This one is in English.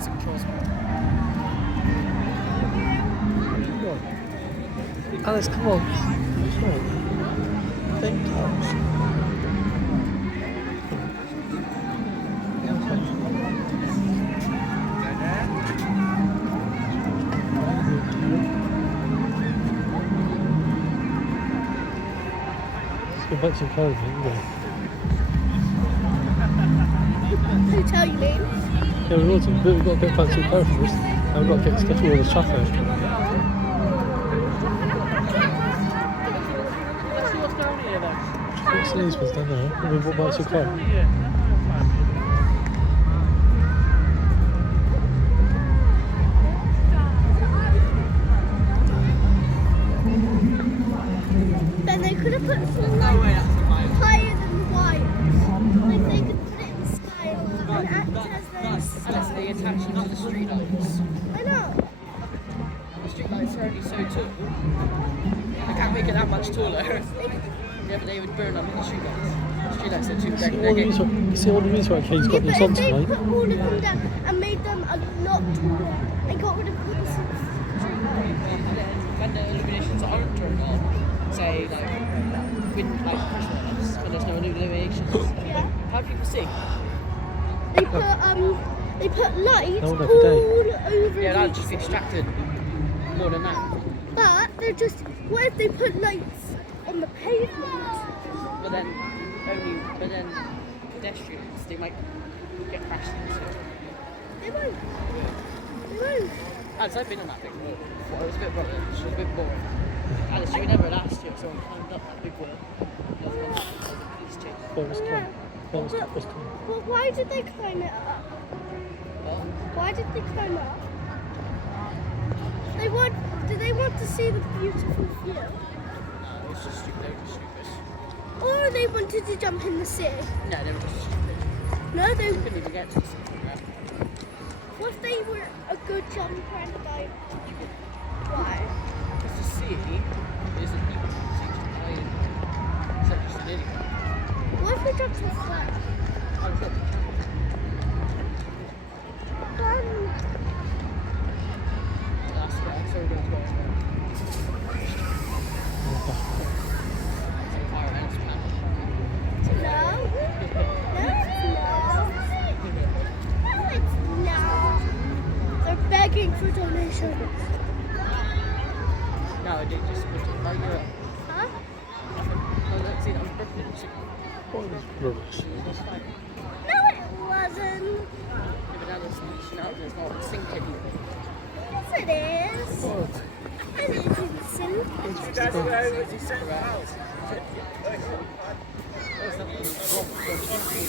It's a control spot. Come on. Alice, come on. Come on. Think touch. Go back to your car, isn't it? Hotel, you mean? Yeah, we ought to, but we've got to get back to your car first. And we've got to get through all this traffic. Let's see what's down here then. What's these ones down there? And we've got back to your car. Then they could have put some lights higher than the wires. Like they could put it in the sky and act as this. Unless they attach them to the street lights. I know. The street lights are only so tall. They can't make it that much taller. The other day would burn up the street lights. The street lights are too big. See all the reason why Kate's got Yeah, this but on if they tonight. put all of them down and made them a lot taller and got rid of all the street lights. When the illuminations aren't turned on, say like Christmas, when there's no illuminations, Yeah. how do people see? They put lights No, all no, for day. over Yeah, that'd the just be distracted more than that. But they're just, what if they put lights on the pavement? But then pedestrians, they might get crashed into. They won't. They won't. Alice, I've been on that big wall before. It was a bit boring. It was a bit boring. Alice, you remember last year someone climbed up that big wall. Police chase. What was Yeah. What was Well, why did they climb it up? Well, Why did they climb up? Did they want to see the beautiful view? no, it's just stupid. They were just stupid. Or they wanted to jump in the sea? No, they were just stupid. No, they. Couldn't even get to the city. What if they were a good jumper and dive? Why? Because the sea isn't even teaching diving. It's like just an idiot. What if they jumped in the flat? I was like, that's what I'm so good as well. Fire ants, man. No. No, it's not. They're begging for donations. No, they just put it right here. Huh? No, let's see, that was birthday. rubbish? That's fine. No, it wasn't. Yeah, but now there's not sinking. Yes, it is. What? It isn't. That's where I was, he said,